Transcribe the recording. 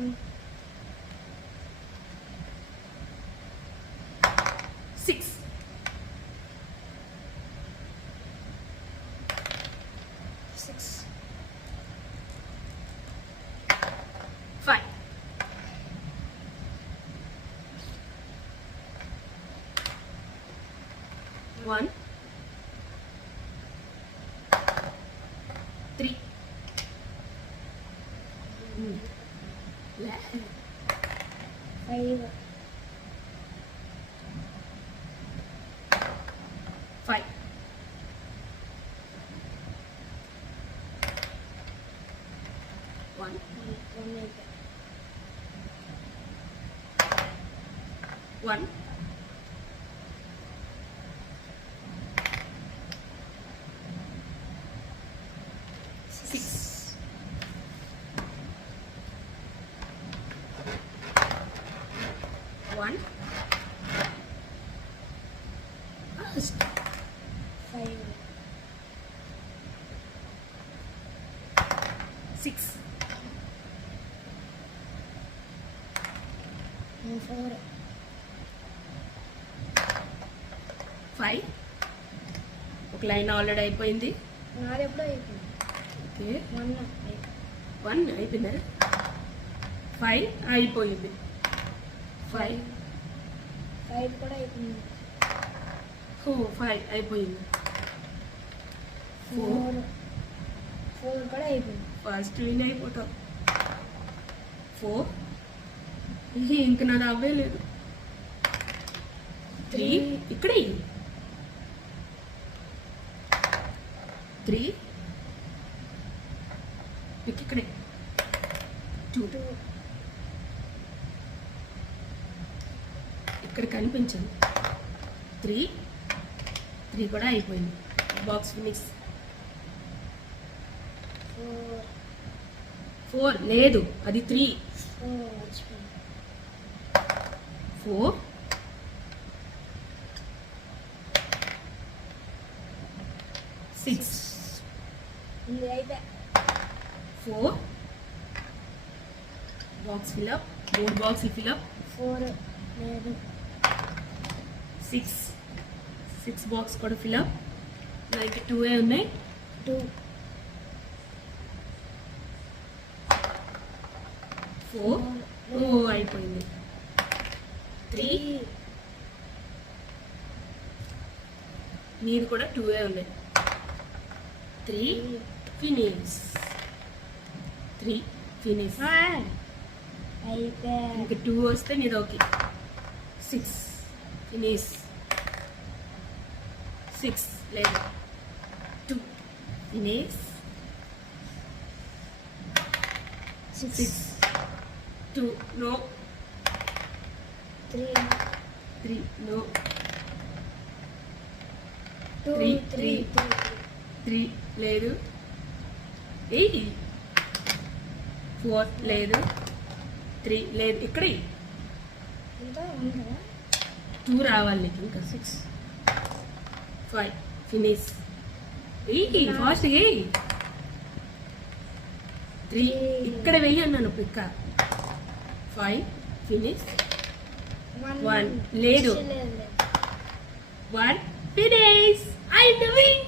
6 5 1 3 5 1 1 6 1 6 5 ఒక line already అయిపోయింది. ఓకే 1 అయిపోయిందా? 5 అయిపోయింది. 5 కూడా అయిపోయింది. 5 అయిపోయింది. 4 కూడా అయిపోయింది. ఫస్ట్ విన్ అయిపోతాం. 4 ఇంక నాది అవ్వేలేదు. 3 ఇక్కడే 3 ఇక్కడే 2 ఇక్కడ కనిపించదు. 3 కూడా అయిపోయింది. Box finish. 4 లేదు, అది 3 4 6 4 బాక్స్ ఫిల్అప్. 3 box fill up. 6 బాక్స్ కూడా ఫిల్అప్. నాకు 2 ఉన్నాయి. 4 అయిపోయింది. 3 నీది కూడా 2 ఉన్నాయి. 3 ఫినిష్. 3 ఫినిష్. ఇంకా 2 వస్తే నీది ఓకే. 6 ఫినిష్. 6 లేదు. 2 ఫినిష్. 6 2 నో. 3 నో. 3 లేదు. 4 లేదు. 3 లేదు. ఇక్కడ 2 రావాలి నీకు. ఇంకా 6 5 ఫినిష్. ఫాస్ట్ 3 ఇక్కడ వెయ్యి అన్నాను. పిక్క 5 ఫినిష్. 1 లేదు. 1 ఫినిష్. I win.